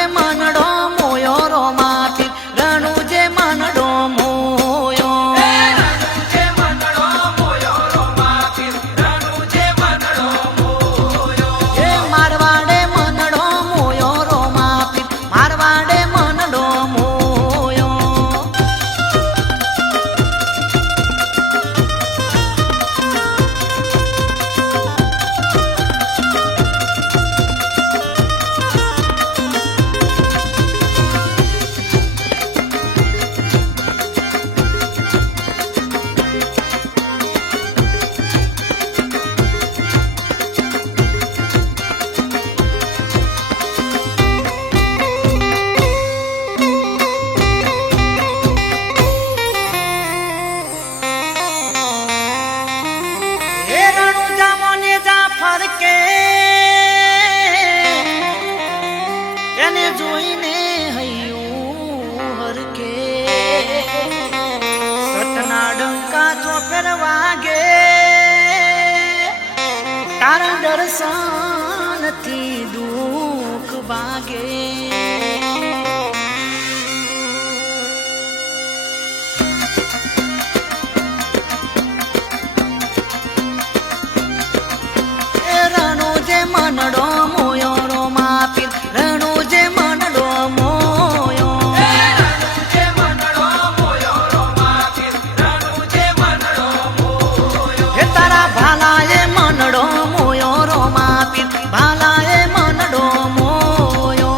જે મનડો મોયો રોમા પીર રણુ જે મનડો મોયો જે મનડો મોયો રોમા પીર રણુ જે મનડો મોયો એ મારવાડે મનડો મોયો રોમા પીર મારવાડે મનડો મોયો એને જોઈને હૈયું હરકે સતના ડંકા ચોફેર વાગે તારા દર્શનથી દુઃખ ભાગે રણુ જે મનડો મોયો રોમા પીર રણુ જે મનડો મોયો રણુ જે મનડો મોયો રોમા પીર રણુ જે મનડો મોયો હે તારા ભાલાએ મનડો મોયો રોમા પીર ભાલાએ મનડો મોયો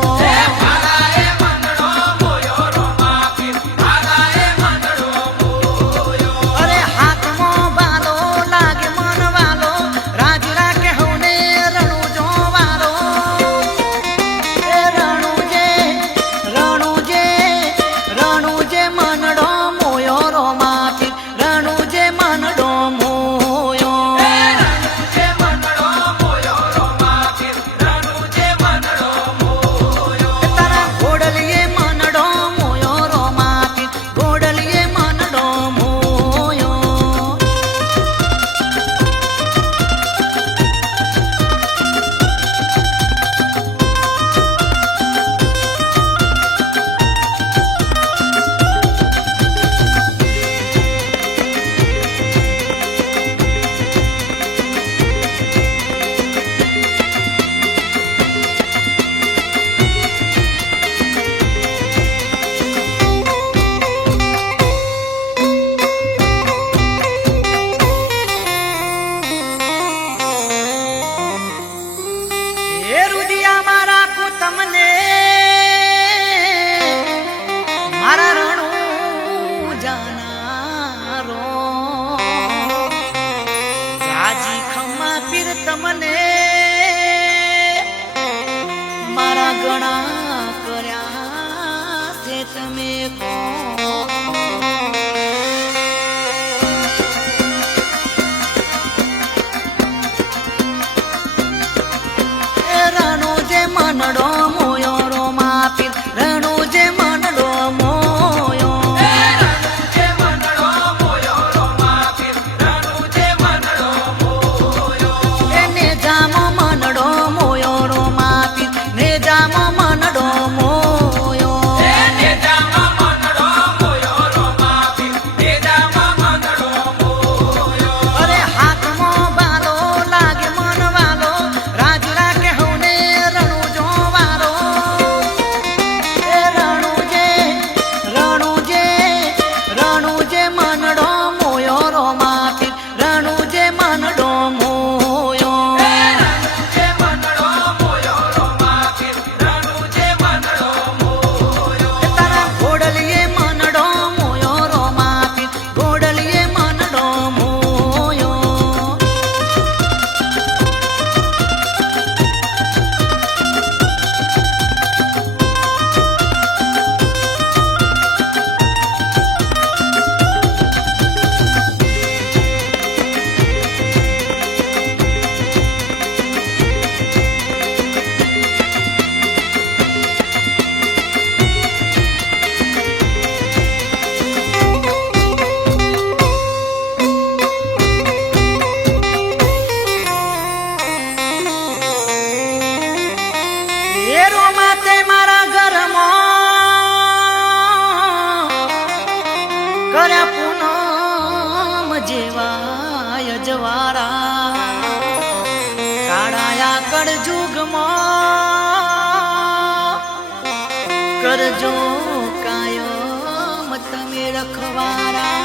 કરજો કાયમ તમે રખવારા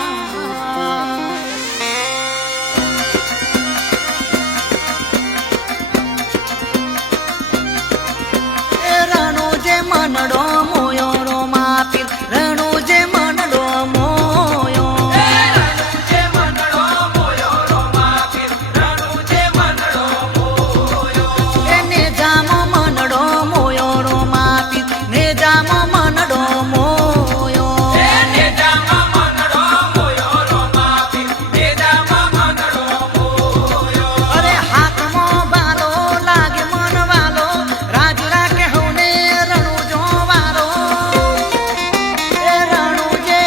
રણુ જે મનડો મોયો રો માપીર રણુ જે મનડો મોયો રણુ જે મનડો મોયો રો માપીર રણુ જે મનડો મોયો એને જામો મનડો મોયો રો માપીર ને જામો મનડો મોયો ને જામા મનડો મોયો રો માપીર ને જામા મનડો મોયો અરે હાથમાં બાલો લાગે મન વાલો રાજ રાખે હોને રણુ જો વારો એ રણુ જે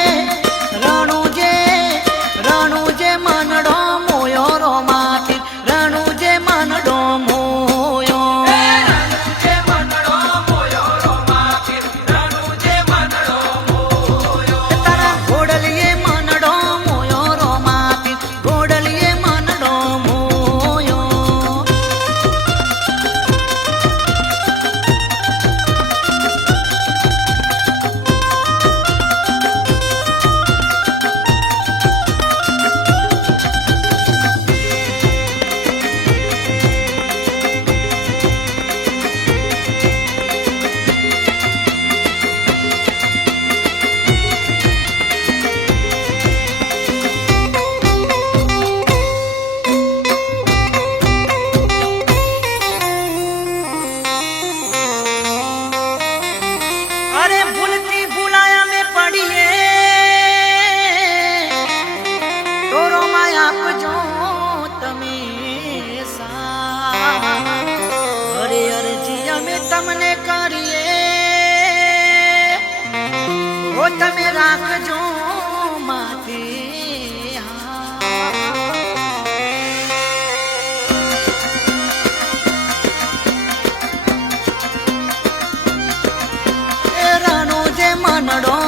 મનડો મોયો રો માપીર રણુ જે મનડો મોયો રણુ જે મનડો મોયો રો માપીર રણુ જે મનડો મોયો તારા ઘોડલીએ મનડો મોયો રો માપીર ઘોડલીએ મનડો મોયો अरे भूलती भूलाया में पड़िए तोरो माया जो तमे अरे अर्जिया में तमने करिए वो तमे राखजो माथे રણુ જે મનડો